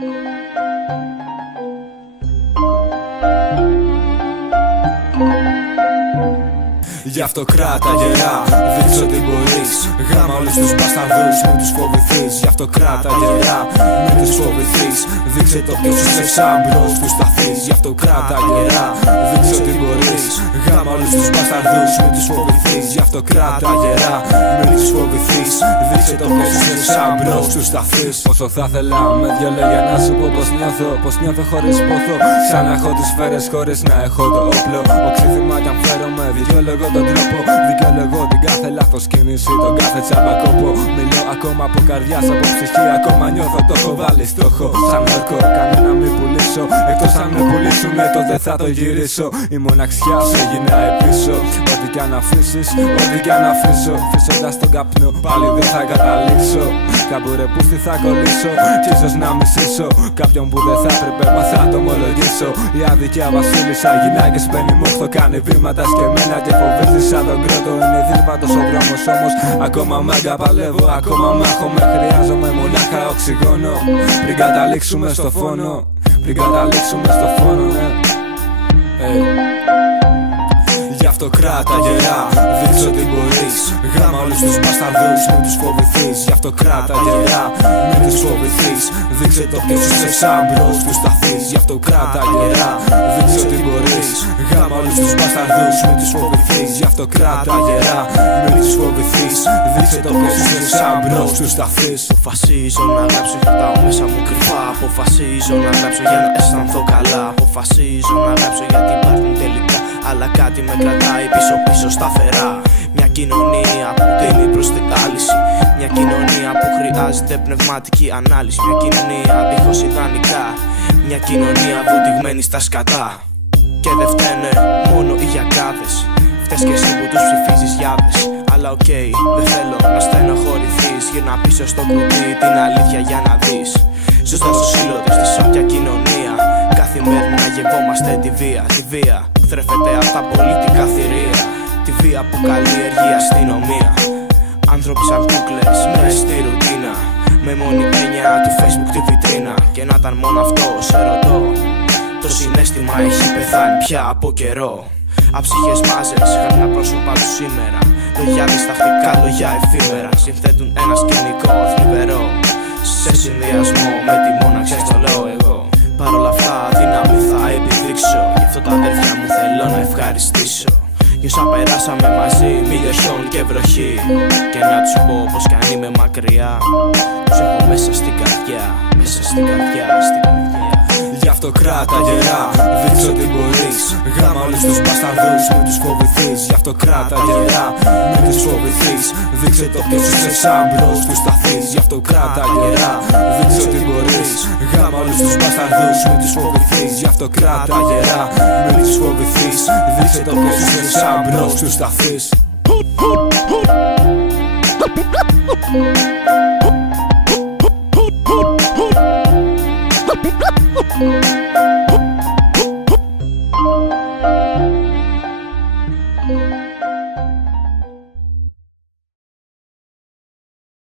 Γι' αυτό κράτα γερά, δείξω τι μπορείς. Γράμμα όλους τους μπασταρδούς, μην τους φοβηθείς. Γι' αυτό κράτα γερά, μην τους φοβηθείς. Δείξε το ποιος είσαι σαν μπρος του σταθείς. Γι' αυτό κράτα γερά, δείξω τι μπορείς. Γράμμα όλους τους μπασταρδούς, μην τους φοβηθείς. Γι' αυτό κράτα γερά, μην τους φοβηθείς. Δείξε το ποιος είσαι σαν μπρος του σταθείς. Πόσο θα ήθελα με δυο λόγια να σου πω πως νιώθω χωρίς πόθο. Σαν να έχω τις σφαίρες χωρίς να έχω το όπλο. Οξύθυμα κι αν φέρομαι, δικαιολογώ τον τρόπο. Δικαιολογώ την κάθε λάθος κίνηση, τον κάθε τσαμπακόπο. Μιλώ ακόμα από καρδιάς, από ψυχή, ακόμα νιώθω το έχω βάλει στόχο. Σαν όρκο, κανένα μη πουλήσω. Εκτός αν με πουλήσουνε τότε θα το γυρίσω. Η μοναξιά σε γυρνάει πίσω. Ό,τι κι αν αφήσεις, ό,τι κι αν αφήσω. Φύσοντας τον καπνό, πάλι δεν θα καταλήξω. Κάπου ρε πούστη θα κολλήσω. Κι ίσως να μισήσω κάποιον που δεν θα έπρεπε, μα θα το ομολογήσω. Η αδικιά βασίλισσα, γυναίκες παίρνει μόχθο. Κάνει βήματα σκεμμένα και φοβίζει σαν τον κρότο. Είναι δύσβατος ο δρόμος όμως ακόμα μάγκα παλεύω. Ακόμα μάχομαι, χρειάζομαι μονάχα οξυγόνο. Πριν καταλήξουμε στο φόνο, πριν καταλήξουμε στο φόνο, ναι. Γι' αυτό κράτα γερά, δείξω τι μπορείς. Γράμμα όλους τους μπασταρδούς, μην τους φοβηθείς. Γι' αυτό κράτα γερά, μην τους φοβηθείς. Δείξε το ποιος είσαι σαν μπρος του σταθείς. Γι' αυτό κράτα γερά, δείξω τι μπορείς. Γράμμα όλους τους μπασταρδούς, μην τους φοβηθείς. Γι' αυτό κράτα γερά, μην τους φοβηθείς. Δείξε το ποιος είσαι σαν μπρος του σταθείς. Αποφασίζω να γράψω, χτάω μέσα μου κρυφά. Αποφασίζω να γράψω για να αισθανθώ καλά. Αποφασίζω να γράψω γιατί υπάρχουν τελικά. Αλλά κάτι με κρατάει πίσω σταθερά. Μια κοινωνία που τίνει προς την κάλυση. Μια κοινωνία που χρειάζεται πνευματική ανάλυση. Μια κοινωνία δίχως ιδανικά. Μια κοινωνία βουτυγμένη στα σκατά. Και δεν φταίνε μόνο οι γιακάδες. Φταίς κι εσύ που τους ψηφίζεις γιάδες. Αλλά οκ, δεν θέλω να στενοχωρηθείς. Γύρνα πίσω στο κουτί την αλήθεια για να δεις. Ζωστά στο σύλλο της της όποια κοινωνία. Καθημερινά γευόμαστε τη βία. Τη βία που θρέφεται από τα πολιτικά θηρία. Τη βία που καλλιεργεί η αστυνομία. Άνθρωποι σαν κούκλες μέσα στη ρουτίνα. Με μόνη έννοια του Facebook τη βιτρίνα. Και να ήταν μόνο αυτό σε ρωτώ. Το συναίσθημα έχει πεθάνει πια από καιρό. Αψυχές μάζες, χαρνά πρόσωπα του σήμερα. Λόγια διστακτικά, λόγια εφήμερα. Συνθέτουν ένα σκηνικό θλιβερό. Σε συνδυασμό με τη μοναξιά στο λέω εγώ. Παρ' όλα αυτά δύναμη θα επιδείξω. Γι' αυτό τα αδέρφια μου θέλω να ευχαριστήσω. Κι όσα περάσαμε μαζί, μήλιο, χιόνι και βροχή. Και να τους πω πως κι αν είμαι μακριά, τους έχω μέσα στην καρδιά. Μέσα στην καρδιά, στην καρδιά. Γι' αυτό κράτα γερά, δείξω τι μπορείς. Γράμμα όλους τους μπασταρδούς, μην τους φοβηθείς. Γι' αυτό κράτα γερά, μην τους φοβηθείς. Δείξε το ποιος είσαι σαν μπρος του σταθείς. Γι' αυτό κράτα γερά, δείξω τι μπορείς. Γράμμα όλους τους μπασταρδούς, μην τους φοβηθείς. Γι' αυτό κράτα γερά, μην τους φοβηθείς. Δείξε το ποιος είσαι σαν μπρος του σταθείς. Thank you.